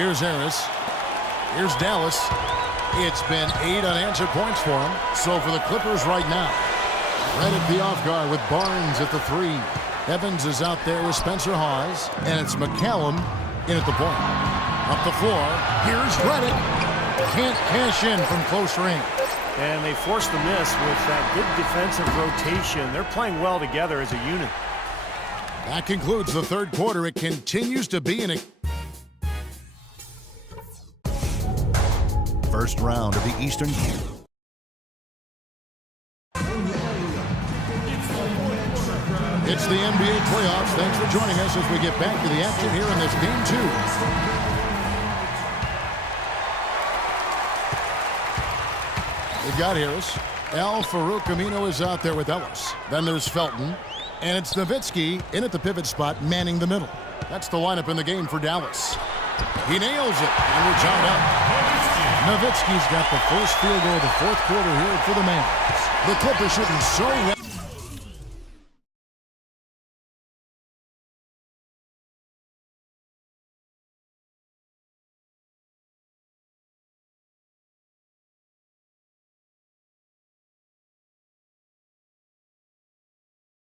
Here's Harris. Here's Dallas. It's been 8 unanswered points for him. So for the Clippers right now, Redick the off guard with Barnes at the 3. Evans is out there with Spencer Hawes, and it's McCallum in at the point. Up the floor, here's Redick. Can't cash in from close range. And they forced the miss with that good defensive rotation. They're playing well together as a unit. That concludes the third quarter. It continues to be an first round of the Eastern. It's the NBA playoffs. Thanks for joining us as we get back to the action here in this game 2. We've got Harris. Al-Farouq Aminu is out there with Ellis. Then there's Felton. And it's Nowitzki in at the pivot spot, manning the middle. That's the lineup in the game for Dallas. He nails it, and we're tied up. Nowitzki's got the first field goal of the fourth quarter here for the Mavs. The Clippers shooting so well.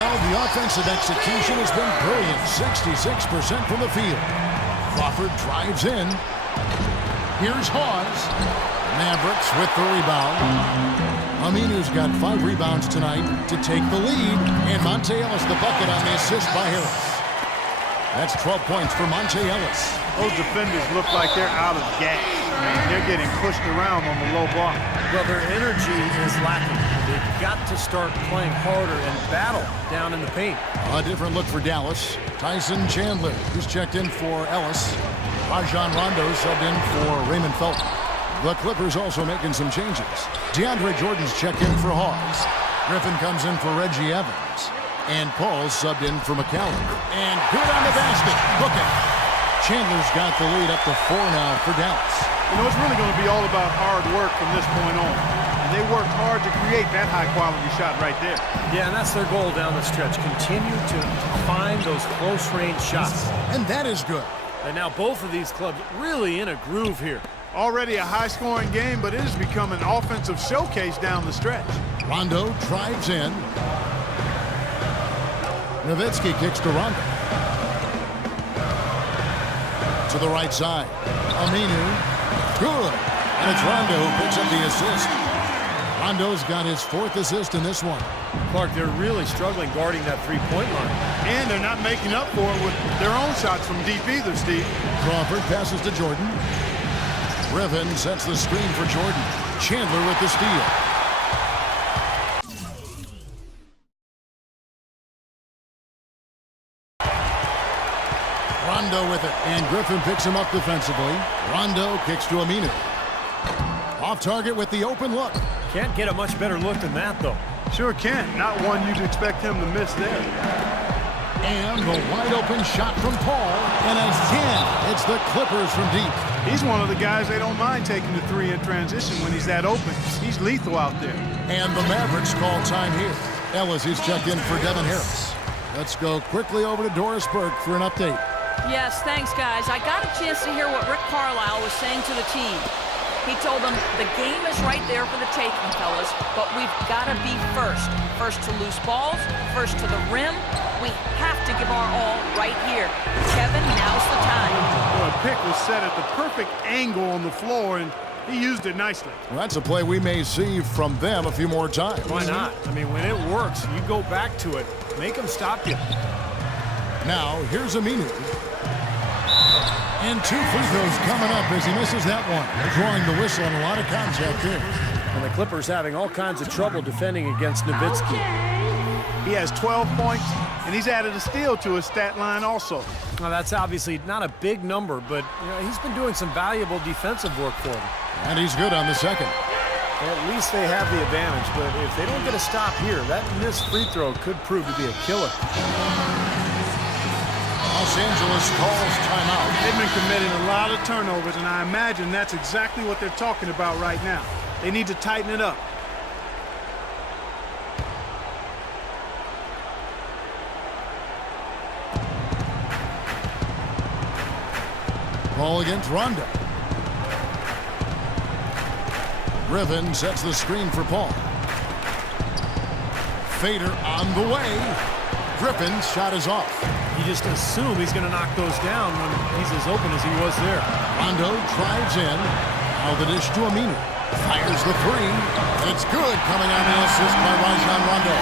The offensive execution has been brilliant. 66% from the field. Crawford drives in. Here's Hawes. Mavericks with the rebound. Aminu's got 5 rebounds tonight to take the lead. And Monte Ellis the bucket on the assist by Harris. That's 12 points for Monte Ellis. Those defenders look like they're out of gas. They're getting pushed around on the low block. Well, their energy is lacking. They've got to start playing harder and battle down in the paint. A different look for Dallas. Tyson Chandler, who's checked in for Ellis. Rajon Rondo subbed in for Raymond Felton. The Clippers also making some changes. DeAndre Jordan's checked in for Hawes. Griffin comes in for Reggie Evans. And Paul's subbed in for McCallum. And good on the basket. Look it. Chandler's got the lead up to 4 now for Dallas. You know, it's really going to be all about hard work from this point on. And they worked hard to create that high-quality shot right there. Yeah, and that's their goal down the stretch. Continue to find those close-range shots. And that is good. And now both of these clubs really in a groove here. Already a high-scoring game, but it has become an offensive showcase down the stretch. Rondo drives in. Nowitzki kicks to Rondo. To the right side. Aminu. Good. And it's Rondo who picks up the assist. Rondo's got his 4th assist in this one. Clark, they're really struggling guarding that three-point line. And they're not making up for it with their own shots from deep either, Steve. Crawford passes to Jordan. Griffin sets the screen for Jordan. Chandler with the steal. Rondo with it, and Griffin picks him up defensively. Rondo kicks to Aminu. Off target with the open look. Can't get a much better look than that, though. Sure can. Not one you'd expect him to miss there. And the wide open shot from Paul. And again, it's the Clippers from deep. He's one of the guys they don't mind taking the 3 in transition when he's that open. He's lethal out there. And the Mavericks call time here. Ellis is checked in for Devin Harris. Let's go quickly over to Doris Burke for an update. Yes, thanks, guys. I got a chance to hear what Rick Carlisle was saying to the team. He told them the game is right there for the taking, fellas, but we've got to be first. First to loose balls, first to the rim. We have to give our all right here. Kevin, now's the time. Well, a pick was set at the perfect angle on the floor, and he used it nicely. Well, that's a play we may see from them a few more times. Why not? I mean, when it works, you go back to it. Make them stop you. Now, here's Aminu. And 2 free throws coming up as he misses that one. Drawing the whistle and a lot of contact here. And the Clippers having all kinds of trouble defending against Nowitzki. He has 12 points, and he's added a steal to his stat line also. Now, that's obviously not a big number, but he's been doing some valuable defensive work for them. And he's good on the second. At least they have the advantage, but if they don't get a stop here, that missed free throw could prove to be a killer. Los Angeles calls timeout. They've been committing a lot of turnovers, and I imagine that's exactly what they're talking about right now. They need to tighten it up. Ball against Rondo. Griffin sets the screen for Paul. Fader on the way. Griffin's shot is off. You just assume he's going to knock those down when he's as open as he was there. Rondo drives in. Now the dish to Aminu. Fires the three. And it's good, coming on the assist by Rajon Rondo.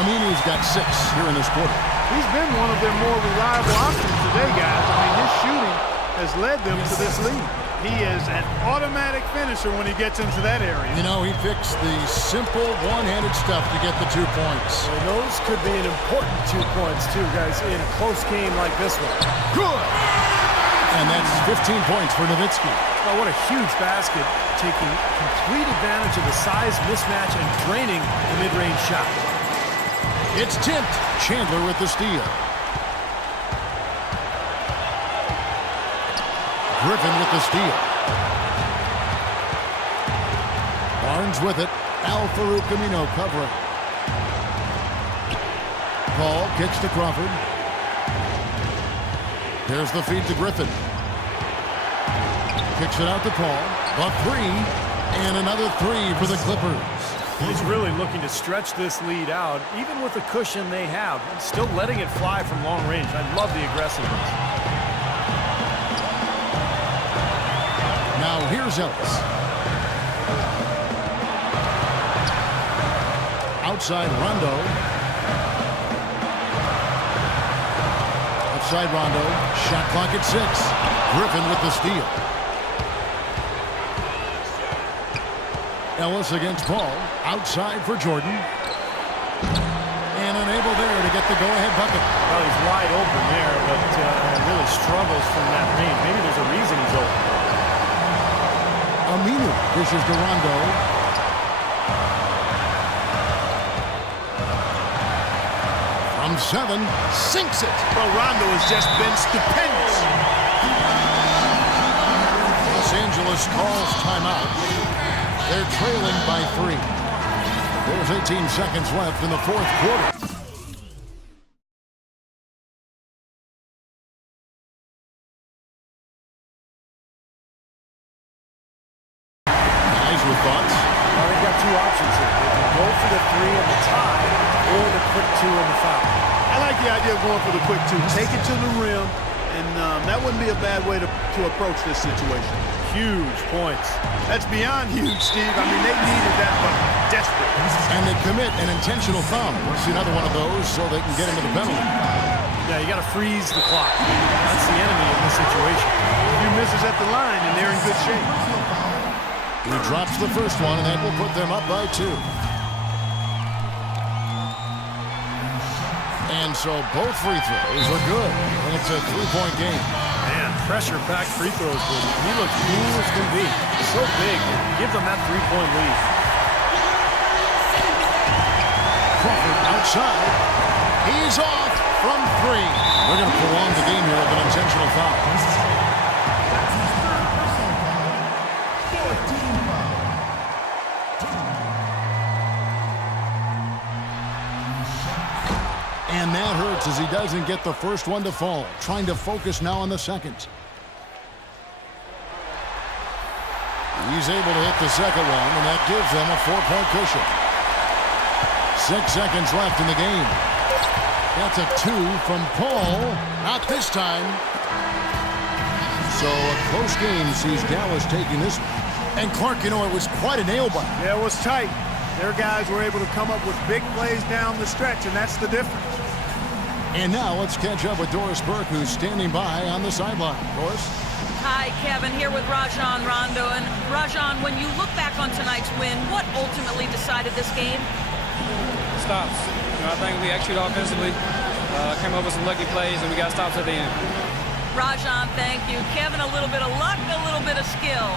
Aminu's got 6 here in this quarter. He's been one of their more reliable options today, guys. I mean, his shooting has led them to this lead. He is an automatic finisher when he gets into that area. You know, he picks the simple one-handed stuff to get the 2 points. Well, those could be an important 2 points, too, guys, in a close game like this one. Good! And that's 15 points for Nowitzki. Oh, what a huge basket, taking complete advantage of the size mismatch and draining the mid-range shot. It's tipped. Chandler with the steal. Griffin with the steal. Barnes with it. Al-Farouq Aminu covering. Paul kicks to Crawford. There's the feed to Griffin. Kicks it out to Paul. The 3. And another 3 for the Clippers. He's really looking to stretch this lead out, even with the cushion they have, and still letting it fly from long range. I love the aggressiveness. Now here's Ellis. Outside Rondo. Outside Rondo. Shot clock at 6. Griffin with the steal. Ellis against Paul. Outside for Jordan. And unable there to get the go-ahead bucket. Well, he's wide open there, but really struggles from that range. Maybe there's a reason he's open. Aminu dishes to Rondo. From 7, sinks it. Well, Rondo has just been stupendous. Los Angeles calls timeout. They're trailing by 3. There's 18 seconds left in the 4th quarter. Guys with thoughts? Well, they've got 2 options here. They can go for the 3 and the tie, or the quick 2 and the foul. I like the idea of going for the quick 2. Take it to the rim, and that wouldn't be a bad way to approach this situation. Huge points. That's beyond huge, Steve. I mean, they needed that bucket. Desperate. And they commit an intentional foul. We'll see another one of those so they can get into the penalty. Yeah, you got to freeze the clock. That's the enemy in this situation. A few misses at the line, and they're in good shape. He drops the first one, and that will put them up by 2. And so both free throws are good. And it's a 3-point game. Man, pressure-packed free throws, but he looks cool as can be. So big. Give them that 3-point lead. Crawford outside. He's off from 3. They're going to prolong the game here with an intentional foul. And that hurts as he doesn't get the first one to fall. Trying to focus now on the second. He's able to hit the second one, and that gives them a 4-point cushion. 6 seconds left in the game. That's a 2 from Paul. Not this time. So a close game sees Dallas taking this one. And Clark, you know, it was quite a nail-biter. Yeah, it was tight. Their guys were able to come up with big plays down the stretch, and that's the difference. And now let's catch up with Doris Burke, who's standing by on the sideline. Doris? Hi, Kevin, here with Rajon Rondo. And Rajon, when you look back on tonight's win, what ultimately decided this game? Stops. You know, I think we executed offensively, came up with some lucky plays, and we got stops at the end. Rajon, thank you. Kevin, a little bit of luck, a little bit of skill.